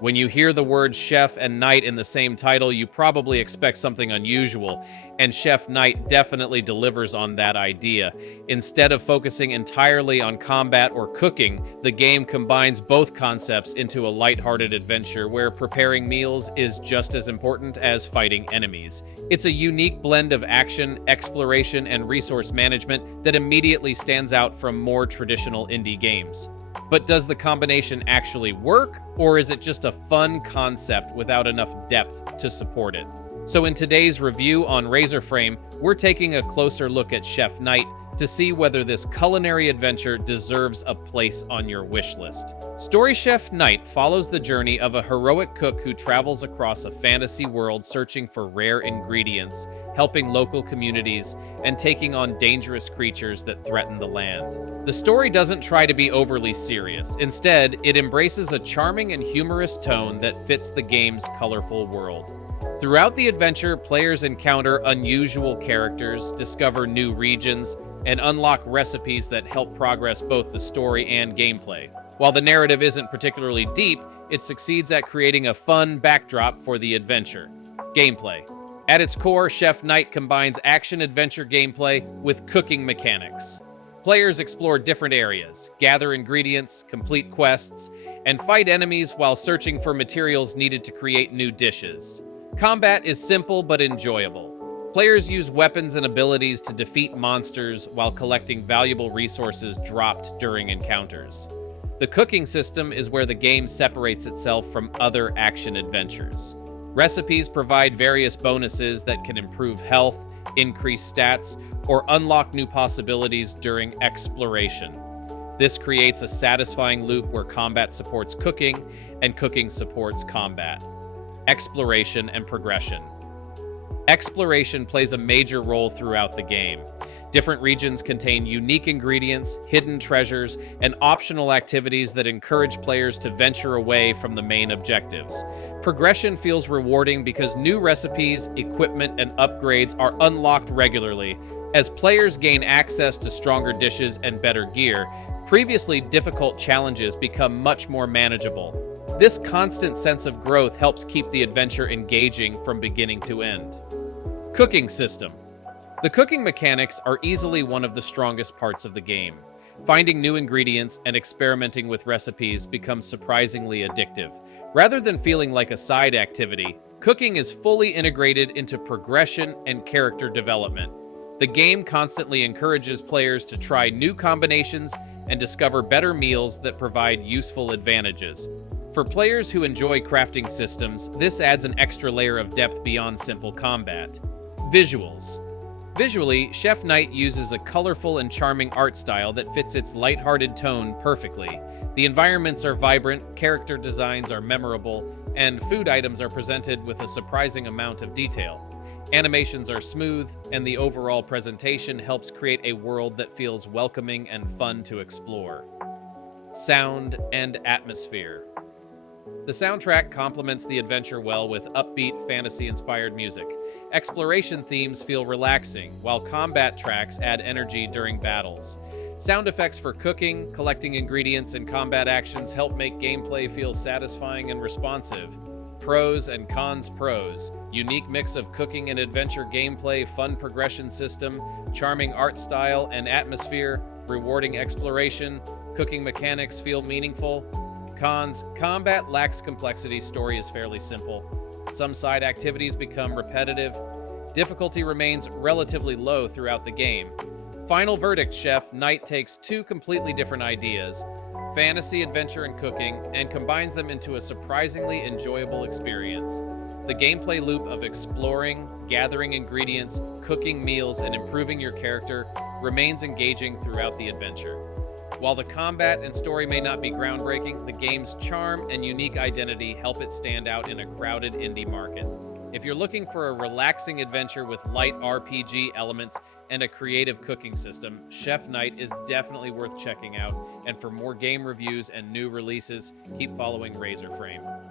When you hear the words chef and knight in the same title, you probably expect something unusual, and Chef Knight definitely delivers on that idea. Instead of focusing entirely on combat or cooking, the game combines both concepts into a lighthearted adventure where preparing meals is just as important as fighting enemies. It's a unique blend of action, exploration, and resource management that immediately stands out from more traditional indie games. But does the combination actually work, or is it just a fun concept without enough depth to support it? So in today's review on RazorFrame, we're taking a closer look at Chef Knight to see whether this culinary adventure deserves a place on your wish list. Story Chef Knight follows the journey of a heroic cook who travels across a fantasy world searching for rare ingredients, helping local communities, and taking on dangerous creatures that threaten the land. The story doesn't try to be overly serious. Instead, it embraces a charming and humorous tone that fits the game's colorful world. Throughout the adventure, players encounter unusual characters, discover new regions, and unlock recipes that help progress both the story and gameplay. While the narrative isn't particularly deep, it succeeds at creating a fun backdrop for the adventure. Gameplay. At its core, Chef Knight combines action-adventure gameplay with cooking mechanics. Players explore different areas, gather ingredients, complete quests, and fight enemies while searching for materials needed to create new dishes. Combat is simple but enjoyable. Players use weapons and abilities to defeat monsters while collecting valuable resources dropped during encounters. The cooking system is where the game separates itself from other action adventures. Recipes provide various bonuses that can improve health, increase stats, or unlock new possibilities during exploration. This creates a satisfying loop where combat supports cooking and cooking supports combat. Exploration and progression. Exploration plays a major role throughout the game. Different regions contain unique ingredients, hidden treasures, and optional activities that encourage players to venture away from the main objectives. Progression feels rewarding because new recipes, equipment, and upgrades are unlocked regularly. As players gain access to stronger dishes and better gear, previously difficult challenges become much more manageable. This constant sense of growth helps keep the adventure engaging from beginning to end. Cooking system. The cooking mechanics are easily one of the strongest parts of the game. Finding new ingredients and experimenting with recipes becomes surprisingly addictive. Rather than feeling like a side activity, cooking is fully integrated into progression and character development. The game constantly encourages players to try new combinations and discover better meals that provide useful advantages. For players who enjoy crafting systems, this adds an extra layer of depth beyond simple combat. Visuals. Visually, Chef Knight uses a colorful and charming art style that fits its lighthearted tone perfectly. The environments are vibrant, character designs are memorable, and food items are presented with a surprising amount of detail. Animations are smooth, and the overall presentation helps create a world that feels welcoming and fun to explore. Sound and atmosphere. The soundtrack complements the adventure well with upbeat, fantasy-inspired music. Exploration themes feel relaxing, while combat tracks add energy during battles. Sound effects for cooking, collecting ingredients, and combat actions help make gameplay feel satisfying and responsive. Pros and cons. Pros. Unique mix of cooking and adventure gameplay, fun progression system, charming art style and atmosphere, rewarding exploration, cooking mechanics feel meaningful. Cons. Combat lacks complexity, story is fairly simple. Some side activities become repetitive. Difficulty remains relatively low throughout the game. Final verdict. Chef Knight takes two completely different ideas, fantasy, adventure, and cooking, and combines them into a surprisingly enjoyable experience. The gameplay loop of exploring, gathering ingredients, cooking meals, and improving your character remains engaging throughout the adventure. While the combat and story may not be groundbreaking, the game's charm and unique identity help it stand out in a crowded indie market. If you're looking for a relaxing adventure with light RPG elements and a creative cooking system, Chef Knight is definitely worth checking out. And for more game reviews and new releases, keep following RazorFrame.